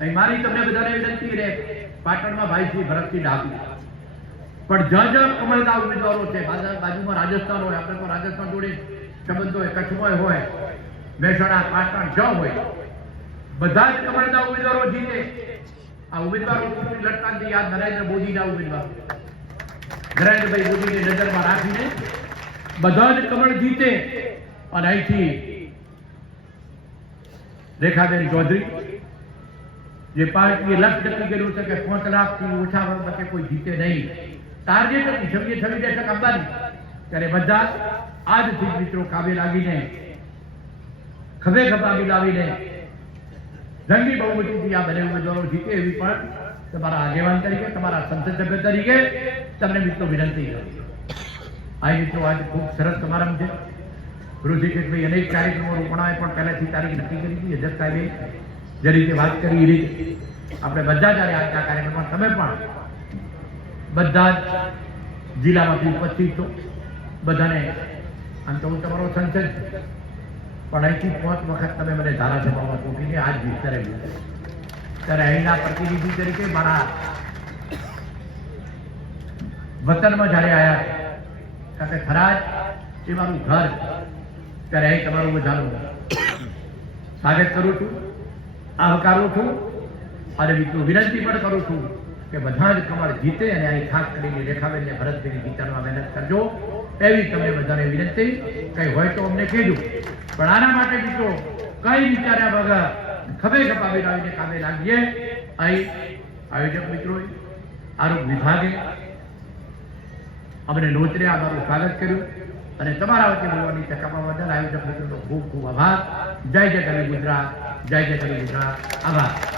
મારી તમને બધાને વિનંતી રહે, પાટણમાં ભાઈ ભરતસિંહ ડાભી પણ જ્યાં જ્યાં કમળના ઉમેદવારો છે. બાજુમાં રાજસ્થાન હોય, આપણે તો રાજસ્થાન જોડે સંબંધ હોય કચ્છમાં હોય મહેસાણા, પાટણ જ્યાં હોય. બધા જ કમળના ઉમેદવારો જીતે. આ ઉમેદવારો લડતા નથી યાદ નરેન્દ્ર મોદીના ઉમેદવાર. નરેન્દ્રભાઈ મોદીને નજરમાં રાખીને બધા જ કમળ જીતે. અને અહીંથી રેખાબેન ચૌધરી જે પાર્ટીએ લક્ષ્ય નક્કી કર્યું છે કે પાંચ લાખથી ઓછા વખતે કોઈ જીતે નહીં. ટાર્ગેટ હતી છવ્વીસ છવ્વીસ બેઠક આપવાની ત્યારે બધા આજથી જ મિત્રો કામે લાગીને, ખભે ખભાવી લાવીને રંગી બહુમતીથી આ બંને ઉમેદવારો જીતે એવી પણ તમારા આગેવાન તરીકે, તમારા સંસદ સભ્ય તરીકે તમને મિત્રો વિનંતી કરું આ મિત્રો, આજે ખૂબ સરસ સમારંભ છે. ઋષિકેશભાઈ અનેક કાર્યક્રમો રોપણાએ પણ પહેલાથી તારીખ નક્કી કરી હતી અજત સાહેબે જે રીતે વાત કરી એ રીતે આપણે બધા જ્યારે આજના કાર્યક્રમમાં, તમે પણ બધા જ જિલ્લામાંથી ઉપસ્થિત છો. બધાને આમ તો હું તમારો સંસદ. પણ અહીંથી પાંચ વખત તમે મને ધારાસભામાં ચૂંટીને આજ વિસ્તારે ત્યારે અહીંના પ્રતિનિધિ તરીકે મારા વતનમાં જ્યારે આવ્યા કારણ કે ખરા એ મારું ઘર ત્યારે અહીં તમારું બધાનું સ્વાગત કરું છું. આવકારું છું. અને મિત્રો વિનંતી પણ કરું છું કે બધા જ કમળ જીતે અને અહીં ખાસ કરીને રેખાબેનને ભરતભાઈની ગીતામાં મહેનત કરજો. એવી તમને બધાને વિનંતી. કંઈ હોય તો અમને કહેજો. પણ આના માટે મિત્રો કઈ વિચાર્યા વગર ખભે ખપાવી આવીને કામે લાગીએ. અહીં આયોજક મિત્રો આરોગ્ય વિભાગે અમને લોચરે અમારું સ્વાગત કર્યું અને તમારા વચ્ચે બોલવાની તક આપવા બદલ આયોજક મિત્રોનો ખૂબ ખૂબ આભાર. જય જય કવિ ગુજરાત જય જય કવિ ગુજરાત આભાર